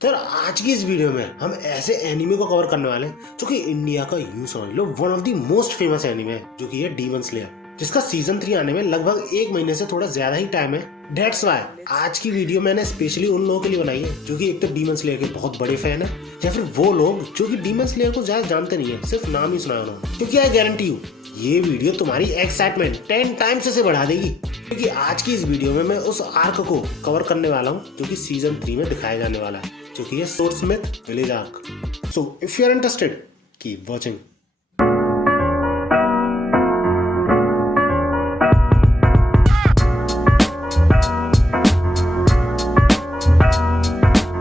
तो आज की इस वीडियो में हम ऐसे एनिमे को कवर करने वाले हैं जो कि इंडिया का यूं समझ लो one of the most famous anime है, जो कि है डीमन स्लेयर, जिसका सीजन 3 आने में लगभग 1 महीने से थोड़ा ज्यादा ही टाइम है। दैट्स व्हाई आज की वीडियो मैंने स्पेशली उन लोगों के लिए बनाई है जो कि एक तो डीमन स्लेयर के बहुत बड़े फैन है, या फिर वो लोग जो कि डीमन स्लेयर को ज्यादा जानते नहीं है, सिर्फ नाम ही सुना है उन्होंने। क्योंकि आई गारंटी यू ये वीडियो तुम्हारी एक्साइटमेंट 10 टाइम्स से बढ़ा देगी, क्योंकि आज की इस वीडियो में मैं उस आर्क को कवर करने वाला हूँ जो कि सीजन 3 में दिखाया जाने वाला है, जो कि है swordsmith village arc. So if you are interested keep watching.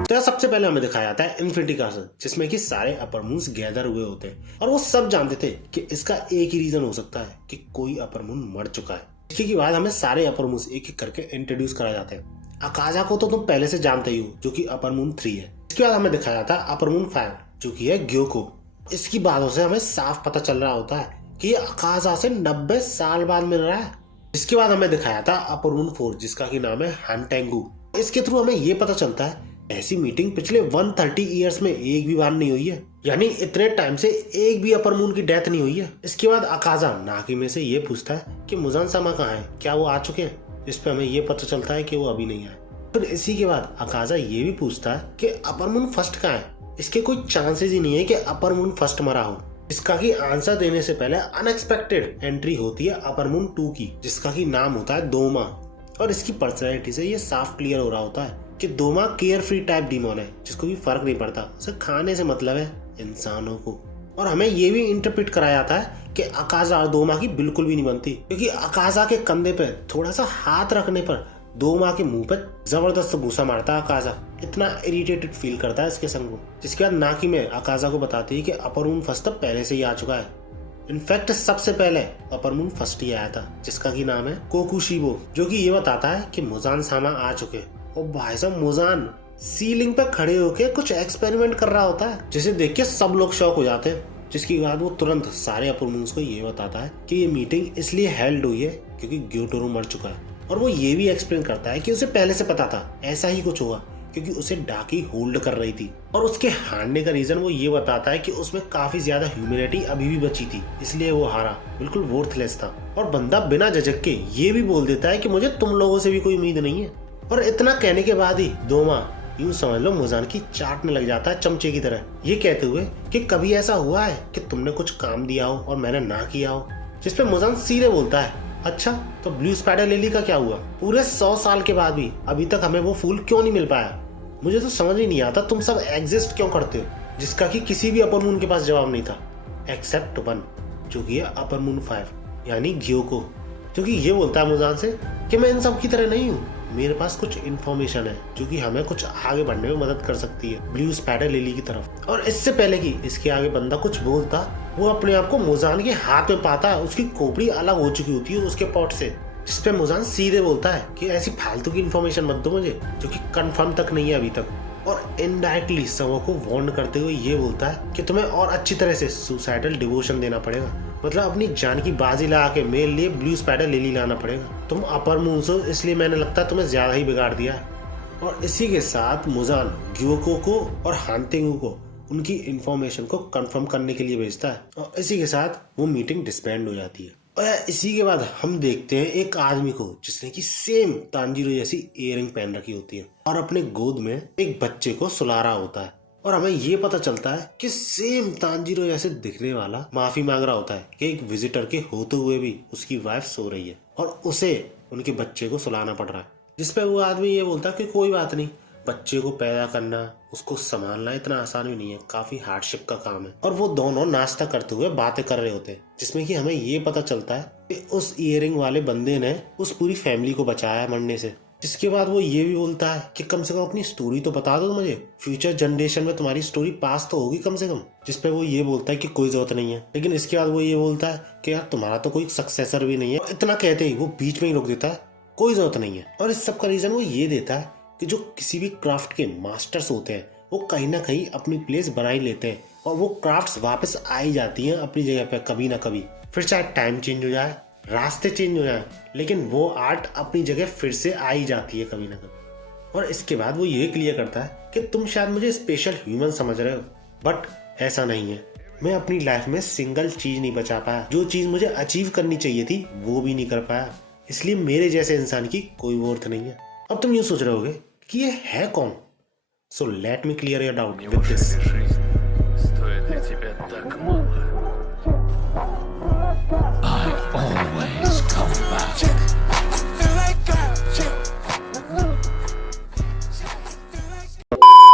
तो सबसे पहले हमें दिखाया जाता है इन्फिनिटी कासल, जिसमें कि सारे अपर मून्स गैदर हुए होते हैं और वो सब जानते थे कि इसका एक ही रीजन हो सकता है कि कोई अपर मून मर चुका है। इसके बाद हमें सारे अपर मून्स एक एक करके इंट्रोड्यूस कराए जाते हैं। अकाजा को तो तुम पहले से जानते ही हो, जो कि अपर मून 3 है। इसके बाद हमें दिखाया जाता है अपर मून 5, जो कि है ग्योको। इसकी बातों से हमें साफ पता चल रहा होता है कि ये अकाजा से 90 साल बाद मिल रहा है। इसके बाद हमें दिखाया था अपर मून 4, जिसका की नाम है हानटेंगू। इसके थ्रू हमें ये पता चलता है ऐसी मीटिंग पिछले 130 ईयर्स में एक भी बार नहीं हुई है, यानी इतने टाइम से एक भी अपर मून की डेथ नहीं हुई है। इसके बाद अकाजा नाकी में से ये पूछता है कि मुजान सामा कहाँ है, क्या वो आ चुके हैं। इस पे हमें ये पता चलता है कि वो अभी नहीं आए। फिर इसी के बाद अकाजा ये भी पूछता है कि अपर मून फर्स्ट कहाँ है। इसके कोई चांसेस ही नहीं है कि अपर मून फर्स्ट मरा हो। इसका की आंसर देने से पहले अनएक्सपेक्टेड एंट्री होती है अपर मून 2 की, जिसका की नाम होता है दोमा। और इसकी पर्सनैलिटी से ये साफ क्लियर हो रहा होता है कि दोमा केयर फ्री टाइप डीमोन है, जिसको भी फर्क नहीं पड़ता, उसे खाने से मतलब है इंसानों को। और हमें ये भी इंटरप्रेट कराया जाता है कि अकाजा और दोमा की बिल्कुल भी नहीं बनती, क्योंकि अकाजा के कंधे पे थोड़ा सा हाथ रखने पर दोमा के मुंह पे जबरदस्त गुस्सा मारता है अकाजा। इतना इरिटेटेड फील करता है इसके संग को। जिसके बाद नाकी में अकाजा को बताती है कि अपर मून फर्स्ट तब पहले से ही आ चुका है। इनफैक्ट सबसे पहले अपर मून फर्स्ट ही आया था, जिसका की नाम है कोकुशिबो, जो कि ये बताता है कि मुजान सामा आ चुके। और भाई साहब मुजान सीलिंग पे खड़े होके कुछ एक्सपेरिमेंट कर रहा होता है, जिसे देख के सब लोग शॉक हो जाते हैं। जिसके बाद वो तुरंत सारे अपर मून्स को ये बताता है कि ये मीटिंग इसलिए हेल्ड हुई है क्योंकि ग्योटोरो मर चुका है। और वो ये भी एक्सप्लेन करता है कि उसे पहले से पता था ऐसा ही कुछ होगा, क्योंकि उसे डाकी होल्ड कर रही थी। और उसके हारने का रीजन वो ये बताता है कि उसमें काफी ज्यादा ह्यूमैनिटी अभी भी बची थी, इसलिए वो हारा, बिल्कुल वर्थलेस था। और बंदा बिना झिझक के ये भी बोल देता है कि मुझे तुम लोगों से भी कोई उम्मीद नहीं है। और इतना कहने के बाद ही दोमा यूं समझ लो मुजान की चाटने लग जाता है चमचे की तरह, ये कहते हुए कि कभी ऐसा हुआ है कि तुमने कुछ काम दिया हो और मैंने ना किया हो। जिस पे मुजान सीधे बोलता है, अच्छा तो ब्लू स्पाइडर लिली का क्या हुआ? पूरे 100 साल के बाद भी अभी तक हमें वो फूल क्यों नहीं मिल पाया? मुझे तो समझ ही नहीं आता तुम सब एग्जिस्ट क्यों करते हो। जिसका कि किसी भी अपर मून के पास जवाब नहीं था, एक्सेप्ट वन, जो कि है अपर मून 5 यानी ग्योको, जो कि ये बोलता है मुजान से कि मैं इन सब की तरह नहीं हूँ, मेरे पास कुछ इन्फॉर्मेशन है जो कि हमें कुछ आगे बढ़ने में मदद कर सकती है ब्लू स्पाइडर लिली की तरफ। और इससे पहले कि इसके आगे बंदा कुछ बोलता, वो अपने आप को मुजान के हाथ में पाता है। उसकी खोपड़ी अलग हो चुकी होती है उसके पॉट से। जिसपे मुजान सीधे बोलता है कि ऐसी फालतू की इन्फॉर्मेशन मत दो मुझे, जो कि कंफर्म तक नहीं है अभी तक। और इनडायरेक्टली सबों को वार्न करते हुए ये बोलता है कि तुम्हें और अच्छी तरह से सुसाइडल डिवोशन देना पड़ेगा, मतलब अपनी जान की बाजी लगा के मेरे लिए ब्लू स्पाइडर लिली लाना पड़ेगा। तुम अपर मून हो, इसलिए मैंने लगता है तुम्हें ज्यादा ही बिगाड़ दिया है। और इसी के साथ मुजान ग्योको को और हानतेंगू को उनकी इंफॉर्मेशन को कंफर्म करने के लिए भेजता है। और इसी के साथ वो मीटिंग डिस्बैंड हो जाती है। और इसी के बाद हम देखते हैं एक आदमी को जिसने की सेम तांजीरो जैसी इयररिंग पहन रखी होती है और अपने गोद में एक बच्चे को सुला रहा होता है। और हमें ये पता चलता है कि सेम तांजीरो जैसे दिखने वाला माफी मांग रहा होता है कि एक विजिटर के होते हुए भी उसकी वाइफ सो रही है और उसे उनके बच्चे को सुलाना पड़ रहा है। जिसपे वो आदमी ये बोलता है कि कोई बात नहीं, बच्चे को पैदा करना, उसको संभालना इतना आसान भी नहीं है, काफी हार्डशिप का काम है। और वो दोनों नाश्ता करते हुए बातें कर रहे होते हैं, जिसमें कि हमें ये पता चलता है कि उस इयरिंग वाले बंदे ने उस पूरी फैमिली को बचाया है मरने से। जिसके बाद वो ये भी बोलता है कि कम से कम अपनी स्टोरी तो बता दो मुझे, फ्यूचर जनरेशन में तुम्हारी स्टोरी पास तो होगी कम से कम। जिसपे वो ये बोलता है कि कोई जरूरत नहीं है। लेकिन इसके बाद वो ये बोलता है कि यार तुम्हारा तो कोई सक्सेसर भी नहीं है। इतना कहते ही वो बीच में ही रोक देता है, कोई जरूरत नहीं है। और इस सब का रीजन वो ये देता है कि जो किसी भी क्राफ्ट के मास्टर्स होते हैं वो कहीं ना कहीं अपनी प्लेस बना ही लेते हैं और वो क्राफ्ट्स वापस आ ही जाती हैं अपनी जगह पे कभी ना कभी। फिर चाहे टाइम चेंज हो जाए, रास्ते चेंज हो जाए, लेकिन वो आर्ट अपनी जगह फिर से आ ही जाती है कभी ना कभी। और इसके बाद वो ये क्लियर करता है कि तुम शायद मुझे स्पेशल ह्यूमन समझ रहे हो, बट ऐसा नहीं है। मैं अपनी लाइफ में सिंगल चीज नहीं बचा पाया, जो चीज मुझे अचीव करनी चाहिए थी वो भी नहीं कर पाया, इसलिए मेरे जैसे इंसान की कोई वर्थ नहीं है। अब तुम यूं सोच रहे होगे कि ये है कौन, so let me clear your doubt with this. Стоит ли тебя так мало? I always come back.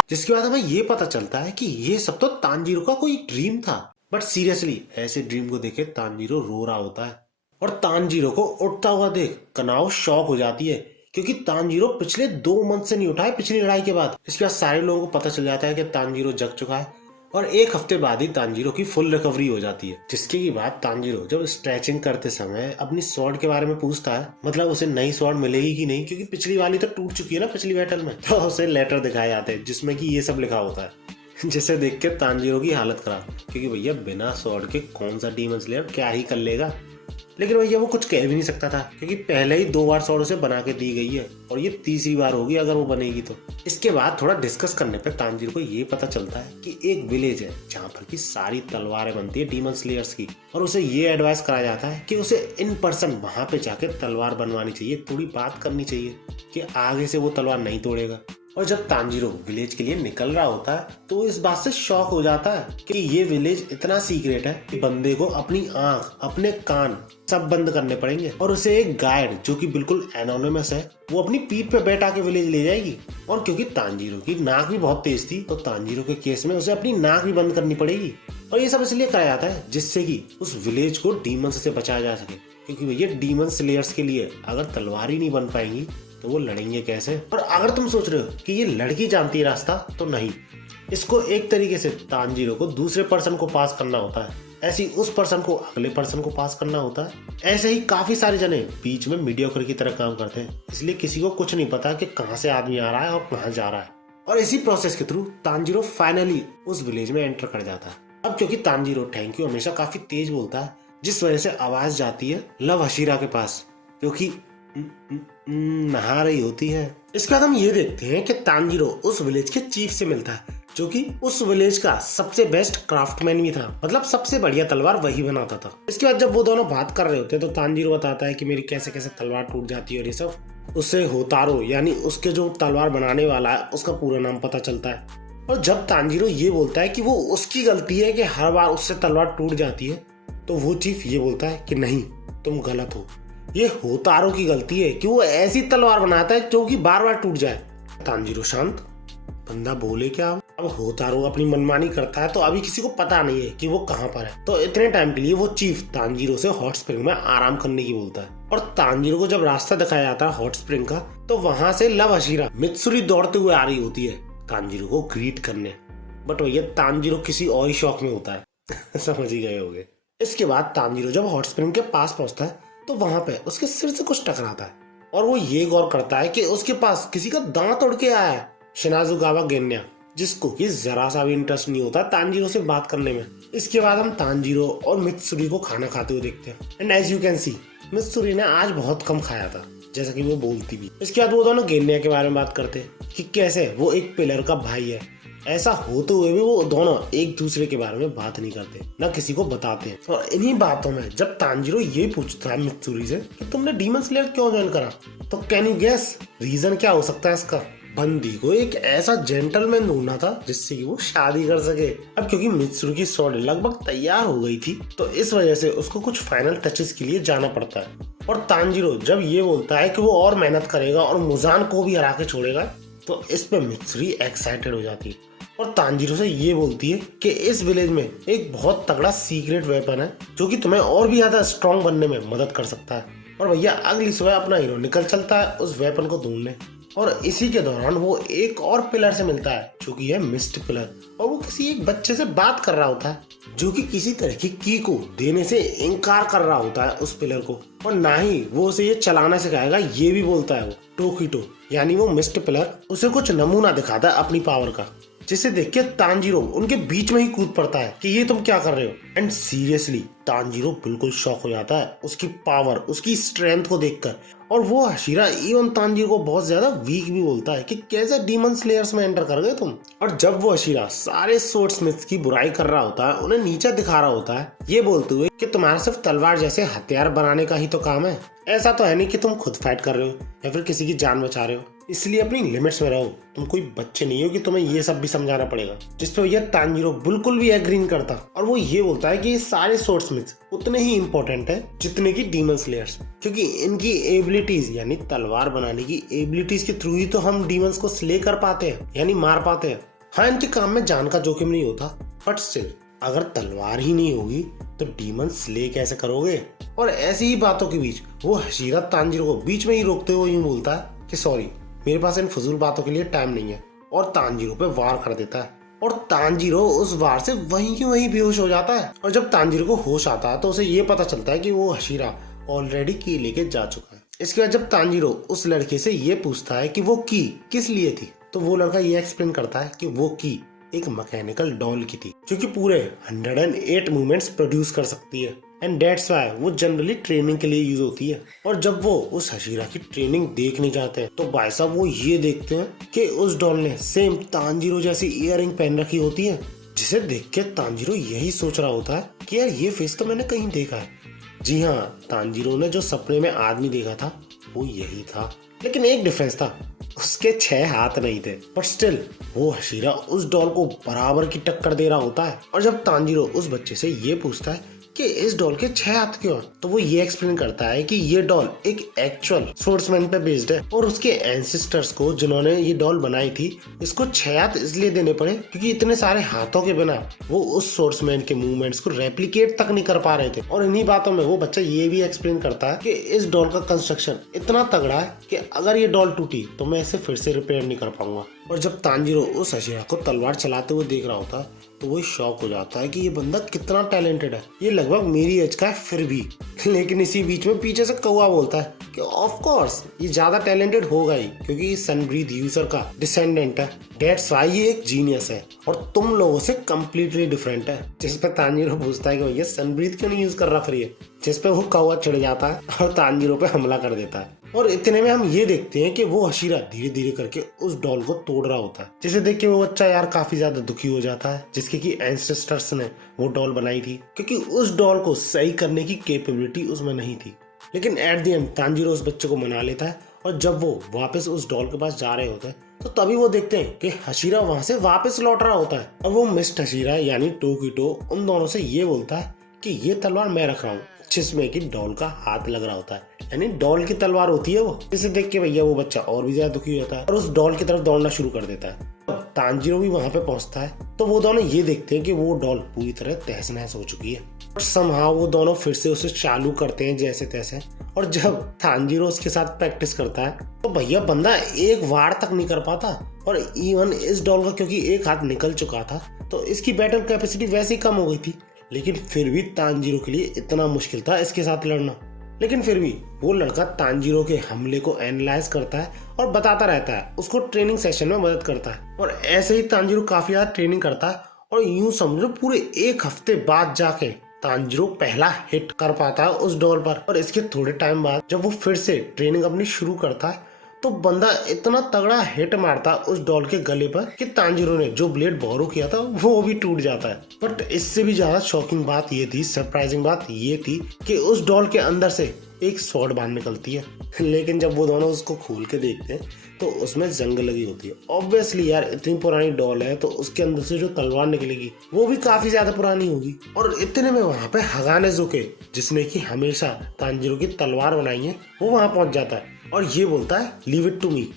जिसके बाद हमें ये पता चलता है कि ये सब तो तांजीरो का कोई ड्रीम था, बट सीरियसली ऐसे ड्रीम को देखे तांजीरो रो रहा होता है। और तांजीरो को उठता हुआ देख कनाओ शॉक हो जाती है, क्योंकि तांजीरो पिछले 2 मंथ से नहीं उठा है पिछली लड़ाई के बाद। इसके बाद सारे लोगों को पता चल जाता है कि तांजीरो जग चुका है, और 1 हफ्ते बाद ही तांजीरो की फुल रिकवरी हो जाती है। जिसके की बाद तांजीरो जब स्ट्रेचिंग करते समय अपनी स्वॉर्ड के बारे में पूछता है, मतलब उसे नई स्वॉर्ड मिलेगी कि नहीं, क्योंकि पिछली वाली तो टूट चुकी है ना पिछली बैटल में, तो उसे लेटर दिखाए जाते हैं जिसमें कि ये सब लिखा होता है। जिसे देख के तांजीरो की हालत खराब, क्योंकि भैया बिना स्वॉर्ड के कौन सा डीमन स्लेयर क्या ही कर लेगा। लेकिन भैया वो कुछ कह भी नहीं सकता था, क्योंकि पहले ही 2 बार स्वॉर्ड उसे बना के दी गई है, और ये 3री बार होगी अगर वो बनेगी तो। इसके बाद थोड़ा डिस्कस करने पे तांजीरो को ये पता चलता है कि एक विलेज है जहाँ पर की सारी तलवारें बनती है डीमन स्लेयर्स की, और उसे ये एडवाइस करा जाता है कि उसे इन पर्सन वहां पे जाके तलवार बनवानी चाहिए, थोड़ी बात करनी चाहिए कि आगे से वो तलवार नहीं तोड़ेगा। और जब तांजीरो विलेज के लिए निकल रहा होता है तो इस बात से शॉक हो जाता है कि ये विलेज इतना सीक्रेट है कि बंदे को अपनी आंख, अपने कान सब बंद करने पड़ेंगे, और उसे एक गाइड जो कि बिल्कुल एनोनिमस है वो अपनी पीठ पे बैठा के विलेज ले जाएगी। और क्योंकि तांजीरो की नाक भी बहुत तेज थी, तो तांजीरो के केस में उसे अपनी नाक भी बंद करनी पड़ेगी। और ये सब इसलिए कराया जाता है जिससे कि उस विलेज को डीमंस से बचाया जा सके, क्योंकि भैया डीमन स्लेयर्स के लिए अगर तलवार ही नहीं बन पाएंगी तो वो लड़ेंगे कैसे। और अगर तुम सोच रहे हो कि ये लड़की जानती है रास्ता, तो नहीं, इसको एक तरीके से तांजीरो को दूसरे पर्सन को पास करना होता है, ऐसे ही उस पर्सन को अगले पर्सन को पास करना होता है। ऐसे ही काफी सारे जने बीच में मीडियोकर की तरह काम करते हैं, इसलिए किसी को कुछ नहीं पता कि कहाँ से आदमी आ रहा है और कहाँ जा रहा है। और इसी प्रोसेस के थ्रू तांजीरो फाइनली उस विलेज में एंटर कर जाता है। अब क्योंकि तांजीरो थैंक यू हमेशा काफी तेज बोलता है, जिस वजह से आवाज जाती है लव हशीरा के पास, क्योंकि नहा रही होती है। इसके बाद हम ये देखते हैं कि तांजीरो उस विलेज के चीफ से मिलता है, जो कि उस विलेज का सबसे बेस्ट क्राफ्टमैन भी था, मतलब सबसे बढ़िया तलवार वही बनाता था। इसके बाद जब वो दोनों बात कर रहे होते हैं तो तांजीरो बताता है कि मेरी कैसे कैसे तलवार टूट जाती है और ये सब। उससे होतारो यानी उसके जो तलवार बनाने वाला है उसका पूरा नाम पता चलता है। और जब तांजीरो ये बोलता है कि वो उसकी गलती है कि हर बार उससे तलवार टूट जाती है, तो वो चीफ ये बोलता है कि नहीं, तुम गलत हो, ये होतारो की गलती है कि वो ऐसी तलवार बनाता है जो कि बार बार टूट जाए। तांजीरो शांत, बंदा बोले क्या। अब होतारो अपनी मनमानी करता है, तो अभी किसी को पता नहीं है कि वो कहाँ पर है, तो इतने टाइम के लिए वो चीफ तांजीरो से हॉट स्प्रिंग में आराम करने की बोलता है। और तांजीरो को जब रास्ता दिखाया जाता है हॉट स्प्रिंग का, तो वहां से लव हशीरा मित्सुरी दौड़ते हुए आ रही होती है तांजीरो को ग्रीट करने, बट भैया तांजीरो किसी और ही शौक में होता है समझ ही गए होंगे। इसके बाद तांजीरो जब हॉट स्प्रिंग के पास पहुंचता है तो वहां पे उसके सिर से कुछ टकराता है, और वो ये गौर करता है कि उसके पास किसी का दांत उड़ के आया है, शिनाजुगावा गेन्या, जिसको कि जरा सा भी इंटरेस्ट नहीं होता तांजीरो से बात करने में। इसके बाद हम तांजीरो और मित्सुरी को खाना खाते हुए देखते हैं, and as you can see Mitsuri ने आज बहुत कम खाया था, जैसा कि वो बोलती भी। इसके बाद वो दोनों गेन्या के बारे में बात करते हैं कि कैसे वो एक पिलर का भाई है, ऐसा होते हुए भी वो दोनों एक दूसरे के बारे में बात नहीं करते, ना किसी को बताते हैं। और इन्हीं बातों में जब तांजीरो ये पूछता है मित्सुरी से कि तुमने डीमन स्लेयर क्यों ज्वाइन करा, तो कैन यू गेस रीजन क्या हो सकता है इसका। बंदी को एक ऐसा जेंटलमैन ढूंढना था जिससे कि वो शादी कर सके। अब क्योंकि मित्सुरी की स्वॉर्ड लगभग तैयार हो गई थी, तो इस वजह से उसको कुछ फाइनल टचेस के लिए जाना पड़ता है। और तांजीरो जब ये बोलता है कि वो और मेहनत करेगा और मुजान को भी हरा के छोड़ेगा, तो इस पे मित्सुरी एक्साइटेड हो जाती है और तांजीरो से ये बोलती है कि इस विलेज में एक बहुत तगड़ा सीक्रेट वेपन है जो कि तुम्हें और भी ज्यादा स्ट्रॉन्ग बनने में मदद कर सकता है। और भैया अगली सुबह अपना हीरो निकल चलता है उस वेपन को ढूंढने, और इसी के दौरान वो एक और पिलर से मिलता है जो कि है मिस्ट पिलर, और वो किसी एक बच्चे से बात कर रहा होता है जो कि किसी तरह की की को देने से इनकार कर रहा होता है उस पिलर को, और ना ही वो उसे ये चलाना सिखाएगा, ये भी बोलता है वो टोकीटो यानी वो मिस्ट पिलर उसे कुछ नमूना दिखाता है अपनी पावर का। जिसे देख के तांजीरो उनके बीच में ही कूद पड़ता है कि ये तुम क्या कर रहे हो। एंड सीरियसली तांजीरो बिल्कुल शॉक हो जाता है उसकी पावर, उसकी स्ट्रेंथ को देखकर। और वो हशीरा इवन तांजीरो को बहुत ज्यादा वीक भी बोलता है कि कैसे डीमन स्लेयर्स में एंटर कर गए तुम। और जब वो हशीरा सारे स्वॉर्डस्मिथ्स की बुराई कर रहा होता है, उन्हें नीचा दिखा रहा होता है, ये बोलते हुए कि तुम्हारा सिर्फ तलवार जैसे हथियार बनाने का ही तो काम है, ऐसा तो है नहीं कि तुम खुद फाइट कर रहे हो या फिर किसी की जान बचा रहे हो, इसलिए अपनी लिमिट्स में रहो, तुम कोई बच्चे नहीं हो कि तुम्हें ये सब भी समझाना पड़ेगा। जिस पे भैया तांजीरो बिल्कुल भी एग्री नहीं करता और वो ये बोलता है कि ये सारे स्वॉर्डस्मिथ्स उतने ही इंपॉर्टेंट है जितने की डीमन स्लेयर्स, क्योंकि इनकी एबिलिटीज यानी तलवार बनाने की एबिलिटीज के थ्रू ही तो हम डीमंस को स्ले कर पाते हैं यानी मार पाते हैं। हाँ, इनके काम में जान का जोखिम नहीं होता, बट स्टिल अगर तलवार ही नहीं होगी तो डीमन स्ले कैसे करोगे। और ऐसी ही बातों के बीच वो हशीरा तांजीरो को बीच में ही रोकते हुए यूं बोलता है कि सॉरी, मेरे पास इन फजूल बातों के लिए टाइम नहीं है, और तांजीरो पे वार कर देता है। और तांजीरो उस वार से वहीं की वहीं बेहोश हो जाता है। और जब तांजीरो को होश आता है तो उसे ये पता चलता है कि वो हशीरा ऑलरेडी की लेके जा चुका है। इसके बाद जब तांजीरो उस लड़के से ये पूछता है कि वो की किस लिए थी, तो वो लड़का ये एक्सप्लेन करता है कि वो की एक मैकेनिकल डॉल की थी जो कि पूरे 108 मूवमेंट्स प्रोड्यूस कर सकती है। एंड दैट्स व्हाई वो जनरली ट्रेनिंग के लिए यूज होती है। और जब वो उस हशीरा की ट्रेनिंग देखने जाते हैं तो भाई साहब वो ये देखते हैं कि उस डॉल ने सेम तांजीरो जैसी इयररिंग पहन रखी होती है, जिसे देख के तांजीरो यही सोच रहा होता है कि यार ये फेस तो मैंने कहीं देखा है। जी हाँ, तांजीरो ने जो सपने में आदमी देखा था वो यही था, लेकिन एक डिफरेंस था, उसके 6 हाथ नहीं थे। बट स्टिल वो हशीरा उस डॉल को बराबर की टक्कर दे रहा होता है। और जब तांजीरो उस बच्चे से ये पूछता है कि इस डॉल के 6 हाथ क्यों, तो वो ये एक्सप्लेन करता है कि ये डॉल एक एक्चुअल स्वॉर्ड्समैन पे बेस्ड है और उसके एंसेस्टर्स को जिन्होंने ये डॉल बनाई थी इसको 6 हाथ इसलिए देने पड़े क्योंकि इतने सारे हाथों के बिना वो उस स्वॉर्ड्समैन के मूवमेंट्स को रेप्लिकेट तक नहीं कर पा रहे थे। और इन्हीं बातों में वो बच्चा ये भी एक्सप्लेन करता है कि इस डॉल का कंस्ट्रक्शन इतना तगड़ा है कि अगर ये डॉल टूटी तो मैं इसे फिर से रिपेयर नहीं कर पाऊंगा। और जब तांजीरो उस हशीरा को तलवार चलाते हुए देख रहा होता है तो वो शॉक हो जाता है कि ये बंदा कितना टैलेंटेड है, ये लगभग मेरी एज का है फिर भी। लेकिन इसी बीच में पीछे से कौवा बोलता है कि ऑफ कोर्स ये ज्यादा टैलेंटेड होगा ही क्योंकि ये सनब्रीथ यूजर का डिसेंडेंट है, दैट्स व्हाई ये एक जीनियस है और तुम लोगों से कम्प्लीटली डिफरेंट है। जिस पे तांजीरो पूछता है कि भैया सनब्रीथ क्यों नहीं यूज कर रहा फिर ये, जिस पे वो कौवा चिढ़ जाता है और तांजीरो पे हमला कर देता है। और इतने में हम ये देखते हैं कि वो हशीरा धीरे धीरे करके उस डॉल को तोड़ रहा होता है, जिसे देख के वो बच्चा यार काफी ज्यादा दुखी हो जाता है जिसके की एंसेस्टर्स ने वो डॉल बनाई थी, क्योंकि उस डॉल को सही करने की कैपेबिलिटी उसमें नहीं थी। लेकिन एट द एंड तांजीरो उस बच्चे को मना लेता है और जब वो वापस उस डॉल के पास जा रहे होते हैं तो तभी वो देखते हैं कि हशीरा वहां से वापस लौट रहा होता है। और वो मिस्ट हशीरा यानी टोकिटो उन दोनों से ये बोलता है कि ये तलवार मैं रख रहा हूँ, जिसमें कि डॉल का हाथ लग रहा होता है, यानी डॉल की तलवार होती है वो। इसे देख के भैया वो बच्चा और भी ज्यादा दुखी होता है और उस डॉल की तरफ दौड़ना शुरू कर देता है। तांजीरो भी वहां पे पहुंचता है तो वो दोनों ये देखते हैं कि वो डॉल पूरी तरह तहस नहस हो चुकी है और समहाउ वो दोनों फिर से उसे चालू करते हैं जैसे तैसे। और जब तांजीरो उसके साथ प्रैक्टिस करता है तो भैया बंदा एक वार तक नहीं कर पाता। और इवन इस डॉल का क्योंकि एक हाथ निकल चुका था तो इसकी बैटल कैपेसिटी वैसे ही कम हो गई थी, लेकिन फिर भी तांजीरो के लिए इतना मुश्किल था इसके साथ लड़ना। लेकिन फिर भी वो लड़का तांजीरो के हमले को एनालाइज करता है और बताता रहता है, उसको ट्रेनिंग सेशन में मदद करता है। और ऐसे ही तांजीरो काफी ज्यादा ट्रेनिंग करता है और यूं समझो पूरे 1 हफ्ते बाद जाके तांजीरो पहला हिट कर पाता है उस डॉल पर। और इसके थोड़े टाइम बाद जब वो फिर से ट्रेनिंग अपनी शुरू करता है तो बंदा इतना तगड़ा हिट मारता उस डॉल के गले पर कि तांजीरो ने जो ब्लेड बोरो किया था वो भी टूट जाता है। बट इससे भी ज्यादा शॉकिंग बात ये थी, सरप्राइजिंग बात ये थी कि उस डॉल के अंदर से एक स्वॉर्ड बाण निकलती है। लेकिन जब वो दोनों उसको खोल के देखते हैं तो उसमें जंग लगी होती है। ऑब्वियसली यार इतनी पुरानी डॉल है तो उसके अंदर से जो तलवार निकलेगी वो भी काफी ज्यादा पुरानी होगी। और इतने में वहां पे हगाने ज़ुके, जिसने की हमेशा तांजीरो की तलवार बनाई है, वो वहां पहुंच जाता है और ये बोलता है लीव इट टू मी।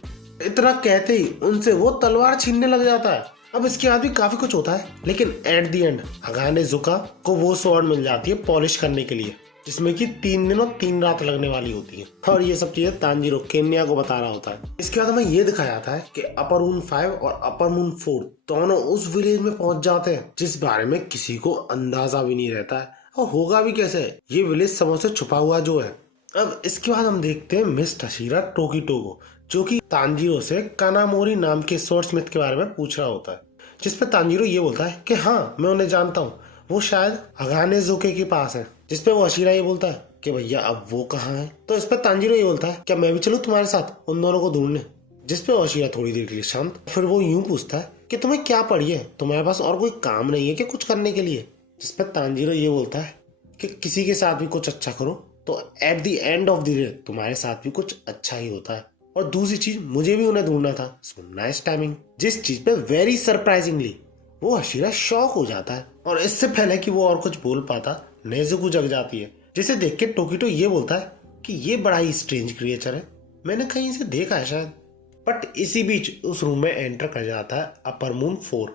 इतना कहते ही उनसे वो तलवार छीनने लग जाता है। अब इसके बाद भी काफी कुछ होता है, लेकिन एट द एंड हगाने ज़ुका को वो स्वॉर्ड मिल जाती है पॉलिश करने के लिए, जिसमें कि 3 दिन और 3 रात लगने वाली होती है। और ये सब चीजें तांजीरो केन्या को बता रहा होता है। इसके बाद हमें ये दिखाया जाता है कि अपर मून 5 और अपर मून 4 दोनों उस विलेज में पहुंच जाते हैं जिस बारे में किसी को अंदाजा भी नहीं रहता है और होगा भी कैसे, ये विलेज सबों से छुपा हुआ जो है। अब इसके बाद हम देखते हैं मिस्ट हशीरा टोकिटो को, जो कि तांजीरो से कानामोरी नाम के स्वॉर्डस्मिथ के बारे में पूछ रहा होता है, जिसपे तांजीरो ये बोलता है कि हाँ मैं उन्हें जानता हूँ, वो शायद हगाने ज़ोके के पास है। जिसपे वो हाशिरा ये बोलता है कि भैया अब वो कहाँ है। तो इस पे तांजीरो ये बोलता है क्या मैं भी चलूँ तुम्हारे साथ उन दोनों को ढूंढने। जिसपे हाशिरा थोड़ी देर के लिए शांत, फिर वो यूं पूछता है कि तुम्हें क्या पड़ी है, तुम्हारे पास और कोई काम नहीं है कि कुछ करने के लिए। जिसपे तांजीरो ये बोलता है कि किसी के साथ भी कुछ अच्छा करो तो at the end of the day तुम्हारे साथ भी कुछ अच्छा ही होता है। और दूसरी चीज, मुझे भी उन्हें ढूंढना था, सो नाइस टाइमिंग। जिस चीज पे वेरी सरप्राइजिंगली वो हाशिरा शॉक हो जाता है और इससे पहले कि वो और कुछ बोल पाता नेज़ुको जग जाती है। जिसे देख के टोकिटो ये बोलता है कि ये बड़ा ही स्ट्रेंज क्रिएचर है, मैंने कहीं से देखा है शायद। बट इसी बीच उस रूम में एंटर कर जाता है अपर मून 4,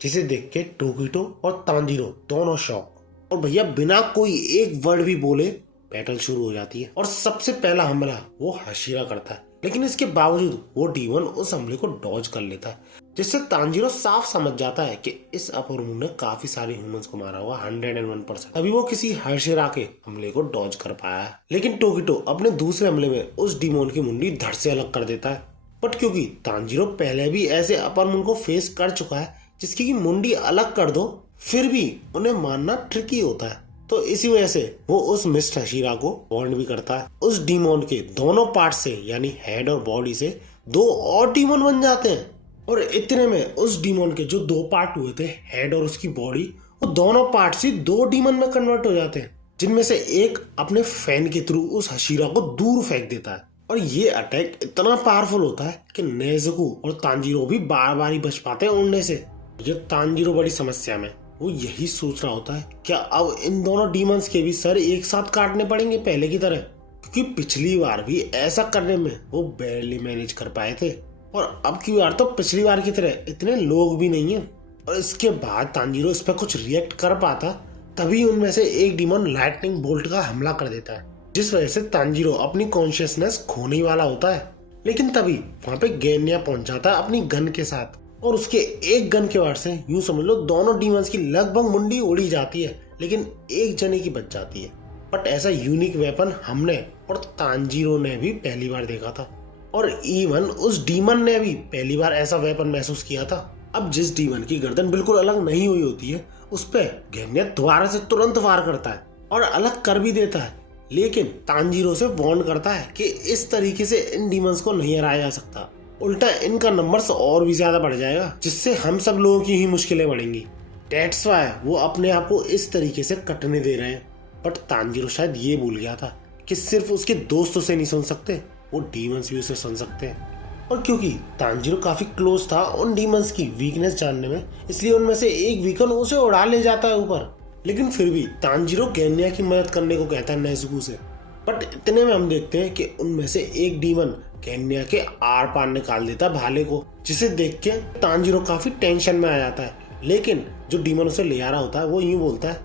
जिसे देख के टोकिटो और तांजीरो दोनों शॉक। और भैया बिना कोई एक वर्ड भी बोले बैटल शुरू हो जाती है और सबसे पहला हमला वो हाशिरा करता है। लेकिन इसके बावजूद वो डीमन उस हमले को डॉज कर लेता है, जिससे तांजीरो साफ समझ जाता है कि इस अपर मून ने काफी सारे ह्यूमंस को मारा हुआ 101%। अभी वो किसी हाशिरा के हमले को डॉज कर पाया है। लेकिन टोकिटो अपने दूसरे हमले में उस डीमन की मुंडी धड़ से अलग कर देता है। बट क्योंकि तांजीरो पहले भी ऐसे अपर मून को फेस कर चुका है जिसकी मुंडी अलग कर दो फिर भी उन्हें मारना ट्रिकी होता है, तो इसी वजह से वो उस मिस्ट हाशिरा को वार्न भी करता है। उस डीमन के दोनों पार्ट से यानी हेड और बॉडी से 2 और डीमन बन जाते हैं। और इतने में उस डीमन के जो 2 पार्ट हुए थे, हेड और उसकी बॉडी, वो दोनों पार्ट से 2 डीमन में कन्वर्ट हो जाते हैं, जिनमें से एक अपने फैन के थ्रू उस हाशिरा को दूर फेंक देता है। और ये अटैक इतना पावरफुल होता है कि नेज़ुको और तांजीरो भी बार बार ही बच पाते हैं उड़ने से। ये तांजीरो बड़ी समस्या में, वो यही सोच रहा होता है क्या अब इन दोनों डीमंस के भी सर एक साथ काटने पड़ेंगे पहले की तरह, क्योंकि पिछली बार भी ऐसा करने में वो बैरली मैनेज कर पाए थे और अब की बार तो पिछली बार की तरह इतने लोग भी नहीं है। और इसके बाद तांजीरो इस पर कुछ रिएक्ट कर पाता, तभी उनमें से एक डीमन लाइटनिंग बोल्ट का हमला कर देता है, जिस वजह से तांजीरो अपनी कॉन्शियसनेस खोने वाला होता है। लेकिन तभी वहां पे गेन्या पहुंच जाता है अपनी गन के साथ, और उसके एक गन के वार से यूं समझ लो दोनों डीमंस की लगभग मुंडी उड़ी जाती है, लेकिन एक जने की बच जाती है। बट ऐसा यूनिक वेपन हमने और तांजीरो ने भी पहली बार देखा था, और इवन उस डीमन ने भी पहली बार ऐसा वेपन महसूस किया था। अब जिस डीमन की गर्दन बिल्कुल अलग नहीं हुई होती है, उस पे गेन्या दोबारा से तुरंत वार करता है और अलग कर भी देता है, लेकिन तांजीरो से वार्न करता है कि इस तरीके से इन डीमंस को नहीं हराया जा सकता, उल्टा इनका नंबर्स और भी ज्यादा बढ़ जाएगा, जिससे हम सब लोगों की ही मुश्किलें बढ़ेंगी। दैट्स व्हाई वो अपने आप को इस तरीके से कटने दे रहे हैं। बट तांजीरो शायद ये भूल गया था कि सिर्फ उसके दोस्तों से नहीं सुन सकते, वो डीमंस भी उसे सुन सकते हैं। और क्योंकि तांजीरो काफी क्लोज था उन डीमंस की वीकनेस जानने में, इसलिए उनमें से एक वीकन उसे उड़ा ले जाता है ऊपर। लेकिन फिर भी तांजीरो गेन्या की मदद करने को कहता है नेज़ुको से। बट इतने में हम देखते हैं कि उनमें से एक डीमन गेन्या के आर पार निकाल देता है भाले को, जिसे देख के तांजीरो काफी टेंशन में आ जाता है। लेकिन जो डीमन उसे ले आ रहा होता है वो यूं बोलता है,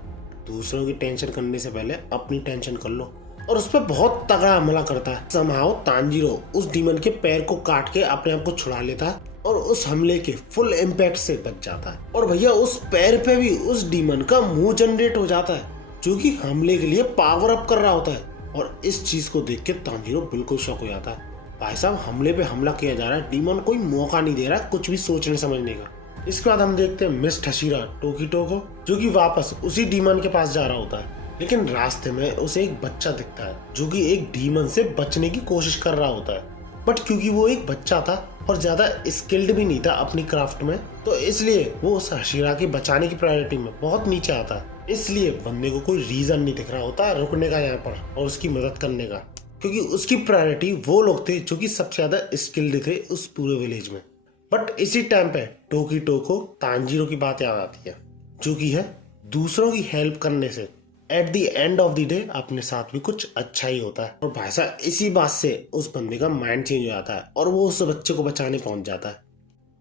दूसरों की टेंशन करने से पहले अपनी टेंशन कर लो, और उस पर बहुत तगड़ा हमला करता है। समहाउ तांजीरो उस डीमन के पैर को काट के अपने आप को छुड़ा लेता है और उस हमले के फुल इम्पैक्ट से बच जाता है। और भैया उस पैर पे भी उस डीमन का मुंह जनरेट हो जाता है, जो कि हमले के लिए पावर अप कर रहा होता है। और इस चीज को देख के तांजीरो बिल्कुल शॉक हो जाता है। भाई साहब, हमले पे हमला किया जा रहा है, डीमन कोई मौका नहीं दे रहा है कुछ भी सोचने समझने का। इसके बाद हम देखते हैं मिस्ट हाशिरा टोकिटो को, जो कि वापस उसी डीमन के पास जा रहा होता है। लेकिन रास्ते में उसे एक बच्चा दिखता है जो कि एक डीमन से बचने की कोशिश कर रहा होता है। बट क्योंकि वो एक बच्चा था और ज्यादा स्किल्ड भी नहीं था अपनी क्राफ्ट में, तो इसलिए वो उस हाशिरा के बचाने की प्रायोरिटी में बहुत नीचे आता है। इसलिए बंदे को कोई रीजन नहीं दिख रहा होता रुकने का यहाँ पर और उसकी मदद करने का, क्योंकि उसकी प्रायोरिटी वो लोग थे जो कि सबसे ज्यादा स्किल्ड थे उस पूरे विलेज में। बट इसी टाइम पे टोकिटो को तांजीरो की बात याद आती है, जो कि है दूसरों की हेल्प करने से at the end of the day अपने साथ भी कुछ अच्छा ही होता है। और भाई साहब, इसी बात से उस बंदे का माइंड चेंज हो जाता है और वो उस बच्चे को बचाने पहुंच जाता है।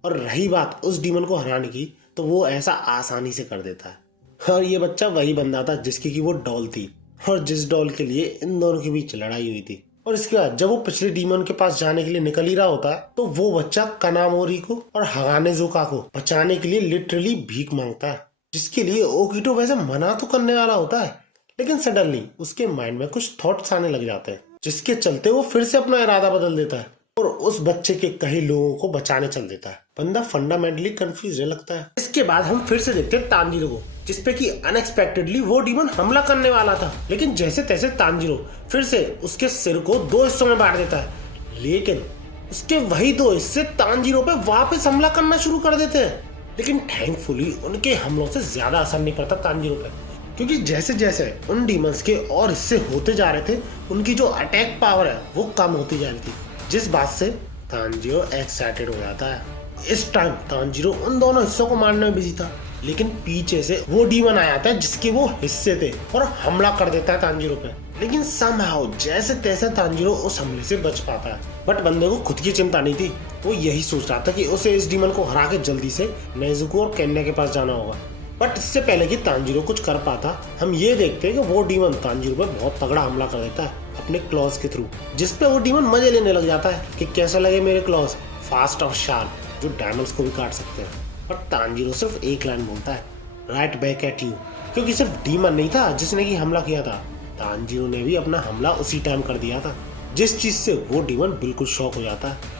और रही बात उस डीमन को हराने की, तो वो ऐसा आसानी से कर देता है। और ये बच्चा वही बंदा था जिसकी की वो डॉल थी, और जिस डॉल के लिए इन दोनों के बीच लड़ाई हुई थी। और इसके बाद जब वो पिछले डीमन के पास जाने के लिए निकल ही रहा होता है, तो वो बच्चा कनामोरी को और हगाने ज़ोका को बचाने के लिए लिटरली भीख मांगता है, जिसके लिए ओकिटो वैसे मना तो करने वाला होता है, लेकिन सडनली उसके माइंड में कुछ थॉट्स आने लग जाते हैं, जिसके चलते वो फिर से अपना इरादा बदल देता है और उस बच्चे के कई लोगों को बचाने चल देता है। बंदा फंडामेंटली कंफ्यूज लगता है। इसके बाद हम फिर से देखते हैं तांजीरो को, जिसपे कि अनएक्सपेक्टेडली वो डीमन हमला करने वाला था, लेकिन जैसे तैसे तांजीरो फिर से उसके सिर को 2 हिस्सों में बांट देता है। लेकिन उसके वही 2 हिस्से तांजीरो पे वापस हमला करना शुरू कर देते हैं। लेकिन थैंकफुली उनके हमलों से ज्यादा असर नहीं पड़ता तांजीरो पे, क्योंकि जैसे जैसे उन डीमंस के और हिस्से होते जा रहे थे, उनकी जो अटैक पावर है वो कम होती जा रही थी, जिस बात से तांजीरो एक्साइटेड हो जाता है। इस टाइम तांजीरो उन दोनों हिस्सों को मारने में बिजी था, लेकिन पीछे से वो डीमन आ जाता है जिसके वो हिस्से थे और हमला कर देता है तांजीरो पे। लेकिन समहाउ जैसे तैसे तांजीरो उस हमले से बच पाता है। बट बंदे को खुद की चिंता नहीं थी, वो यही सोच रहा था कि उसे इस डीमन को हरा के जल्दी से नेजुको और केन्या के पास जाना होगा। बट इससे पहले कि तांजीरो कुछ कर पाता, हम ये देखते हैं कि वो डीमन तांजीरो पे बहुत तगड़ा हमला कर देता है अपने क्लॉज के थ्रू, जिसपे वो डीमन मजे लेने लग जाता है कि कैसा लगे मेरे क्लॉज, फास्ट और शार्प, जो डायमंड्स को भी काट सकते हैं। और तांजीरो सिर्फ एक लाइन बोलता है, राइट बैक एट यू, क्योंकि सिर्फ डीमन नहीं था जिसने की हमला किया था, तांजीरो ने भी अपना हमला उसी टाइम कर दिया था, जिस चीज से वो डीमन बिल्कुल शॉक हो जाता है।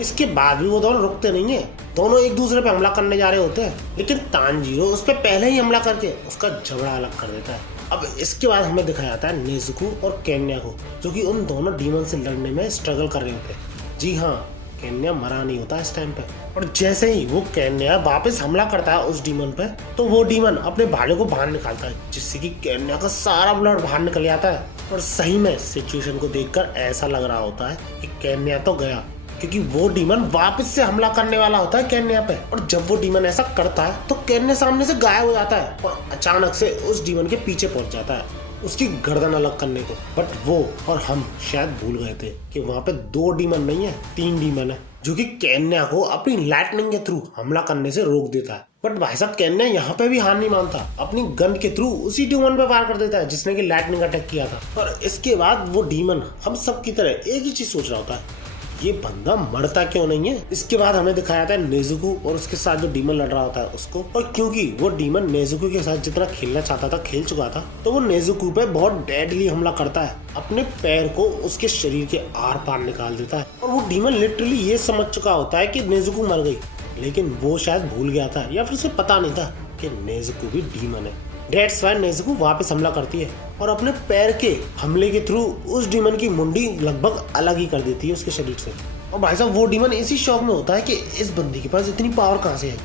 इसके बाद भी वो दोनों रुकते नहीं है, दोनों एक दूसरे पे हमला करने जा रहे होते हैं, लेकिन तांजीरो उस पर पहले ही हमला करके उसका झगड़ा अलग कर देता है। अब इसके बाद हमें दिखाया जाता है नेजुको और केन्या को, जो कि उन दोनों डीमन से लड़ने में स्ट्रगल कर रहे होते हैं। जी हाँ, केन्या मरा नहीं होता इस टाइम पे। और जैसे ही वो केन्या वापस हमला करता है उस डीमन पे, तो वो डीमन अपने भाले को बाहर निकालता है, जिससे कि केन्या का सारा ब्लड बाहर निकल जाता है। और सही में सिचुएशन को देखकर ऐसा लग रहा होता है कि केन्या तो गया, क्योंकि वो डीमन वापस से हमला करने वाला होता है केन्या पे। और जब वो डीमन ऐसा करता है तो केन्या सामने से गायब हो जाता है और अचानक से उस डीमन के पीछे पहुंच जाता है उसकी गर्दन अलग करने को। बट वो और हम शायद भूल गए थे कि वहां पे 2 डीमन नहीं है, 3 डीमन है, जो कि केन्या को अपनी लाइटनिंग के थ्रू हमला करने से रोक देता है। बट भाई साहब केन्या यहाँ पे भी हार नहीं मानता, अपनी गन के थ्रू उसी डीमन पे वार कर देता है जिसने की लाइटनिंग अटैक किया था। और इसके बाद वो डीमन हम सब की तरह एक ही चीज सोच रहा होता है, ये बंदा मरता क्यों नहीं है। इसके बाद हमें दिखाया जाता है नेजुको और उसके साथ जो डीमन लड़ रहा होता है उसको। और क्योंकि वो डीमन नेजुको के साथ जितना खेलना चाहता था खेल चुका था, तो वो नेजुको पे बहुत डेडली हमला करता है, अपने पैर को उसके शरीर के आर पार निकाल देता है। और वो डीमन लिटरली ये समझ चुका होता है कि नेजुको मर गई, लेकिन वो शायद भूल गया था या फिर उसे पता नहीं था कि नेजुको भी डीमन है। डेट्स वाई नेजुको वापस हमला करती है और अपने पैर के हमले के थ्रू उस डीमन की मुंडी लगभग अलग ही कर देती है उसके शरीर से। और भाई साहब वो डीमन इसी शौक में होता है कि इस बंदी के पास इतनी पावर कहाँ से है।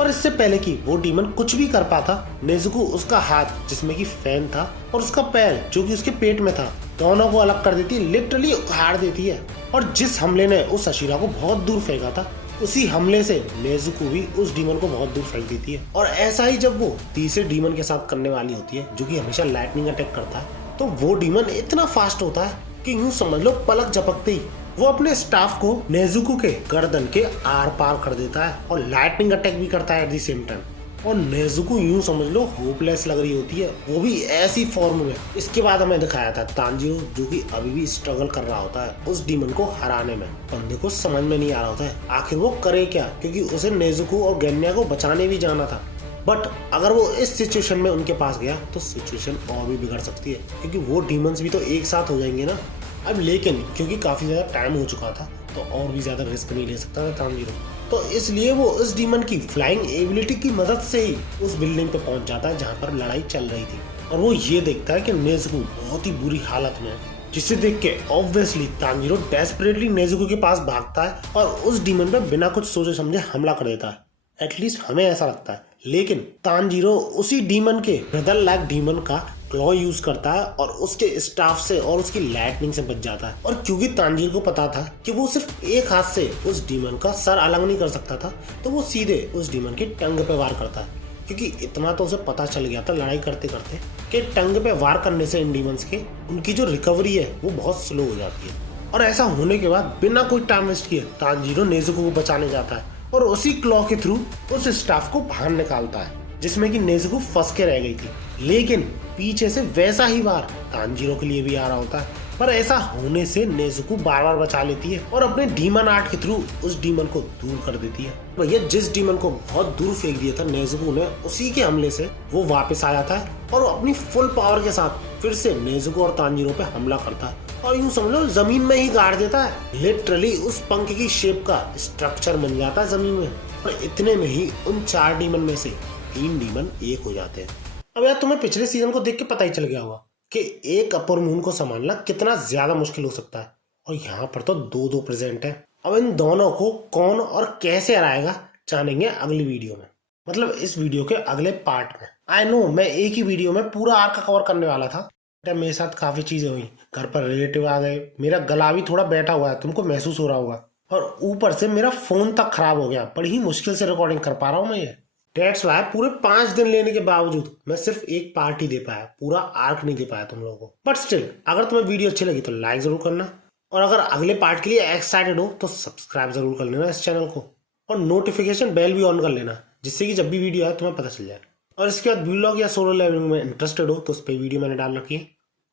और इससे पहले कि वो डीमन कुछ भी कर पाता, नेजुको उसका हाथ जिसमें कि फैन था और उसका पैर जो कि उसके पेट में था, दोनों को अलग कर देती है, लिटरली उखाड़ देती है। और जिस हमले ने उस अशीरा को बहुत दूर फेंका था, उसी हमले से नेजुको भी उस डीमन को बहुत दूर फेंक देती है। और ऐसा ही जब वो तीसरे डीमन के साथ करने वाली होती है, जो कि हमेशा लाइटनिंग अटैक करता है, तो वो डीमन इतना फास्ट होता है कि यूं समझ लो पलक झपकते ही वो अपने स्टाफ को नेजुको के गर्दन के आर पार कर देता है और लाइटनिंग अटैक भी करता है एट द सेम टाइम। और नेजुको यूं समझ लो होपलेस लग रही होती है, वो भी ऐसी फॉर्म में। इसके बाद हमें दिखाया था तांजीरो, जो कि अभी भी स्ट्रगल कर रहा होता है उस डीमन को हराने में। बंदे को समझ में नहीं आ रहा होता है आखिर वो करे क्या, क्योंकि उसे नेजुको और गेन्या को बचाने भी जाना था। बट अगर वो इस सिचुएशन में उनके पास गया तो सिचुएशन और भी बिगड़ सकती है, क्योंकि वो डीमंस भी तो एक साथ हो जाएंगे ना। अब लेकिन क्योंकि काफी ज्यादा टाइम हो चुका था, तो और भी ज्यादा रिस्क नहीं ले सकता था तांजीरो, तो इसलिए वो इस डीमन की फ्लाइंग एबिलिटी की मदद से ही उस बिल्डिंग पे पहुंच जाता है जहां पर लड़ाई चल रही थी। और वो ये देखता है कि नेजुको बहुत ही बुरी हालत में है, जिसे देख के ऑब्वियसली तांजीरो डेस्परेटली नेजुको के पास भागता है और उस डीमन पे बिना कुछ सोचे समझे हमला कर देता है। एटलीस्ट हमें ऐसा लगता है। लेकिन तांजीरो उसी डीमन के ब्रदर लाइक डीमन का क्लॉ यूज करता है और उसके स्टाफ से और उसकी लाइटनिंग से बच जाता है। और क्योंकि तांजीरो को पता था कि वो सिर्फ एक हाथ से उस डीमन का सर अलग नहीं कर सकता था, तो वो सीधे उस डीमन की टंग पे वार करता है, क्योंकि इतना तो उसे पता चल गया था लड़ाई करते करते कि टंग पे वार करने से इन डीमंस के उनकी जो रिकवरी है वो बहुत स्लो हो जाती है। और ऐसा होने के बाद बिना कोई टाइम वेस्ट किए तांजीरो नेजुको को बचाने जाता है और उसी क्लॉ के थ्रू उस स्टाफ को बाहर निकालता है, जिसमें कि नेजुको फंस के रह गई थी, लेकिन पीछे से वैसा ही वार तांजीरो के लिए भी आ रहा होता है। पर ऐसा होने से नेजुको बार बार बचा लेती है और अपने डीमन आर्ट के थ्रू उस डीमन को दूर कर देती है। भैया जिस डीमन को बहुत दूर फेंक दिया था नेजुको ने, उसी के हमले से वो वापस आ जाता है और अपनी फुल पावर के साथ फिर से नेजुको और तांजीरो पे हमला करता है और यूं समझ लो जमीन में ही गाड़ देता है। लिटरली उस पंख की शेप का स्ट्रक्चर बन जाता है जमीन में। और इतने में ही उन 4 डीमन में से 3 डीमन एक हो जाते हैं। अब यार तुम्हें पिछले सीजन को देख के पता ही चल गया होगा कि एक अपर मून को संभालना कितना ज्यादा मुश्किल हो सकता है, और यहाँ पर तो 2-2 प्रेजेंट है। अब इन दोनों को कौन और कैसे हराएगा जानेंगे अगली वीडियो में, मतलब इस वीडियो के अगले पार्ट में। आई नो मैं एक ही वीडियो में पूरा आर्क कवर करने वाला था, मेरे साथ काफी चीजें हुई, घर पर रिलेटिव आ गए, मेरा गला भी थोड़ा बैठा हुआ है, तुमको महसूस हो रहा होगा, और ऊपर से मेरा फोन तक खराब हो गया, बड़ी ही मुश्किल से रिकॉर्डिंग कर पा रहा हूँ मैं ये। डेट्स वाई पूरे 5 दिन लेने के बावजूद मैं सिर्फ एक पार्ट ही दे पाया, पूरा आर्क नहीं दे पाया तुम लोगों को। बट स्टिल अगर तुम्हें वीडियो अच्छी लगी तो लाइक जरूर करना, और अगर अगले पार्ट के लिए एक्साइटेड हो तो सब्सक्राइब जरूर कर लेना इस चैनल को, और नोटिफिकेशन बेल भी ऑन कर लेना, जिससे कि जब भी वीडियो आए तुम्हें पता चल जाए। और इसके बाद व्लॉग या सोलो लेवलिंग में इंटरेस्टेड हो तो उस पर वीडियो मैंने डाल रखी है।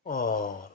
और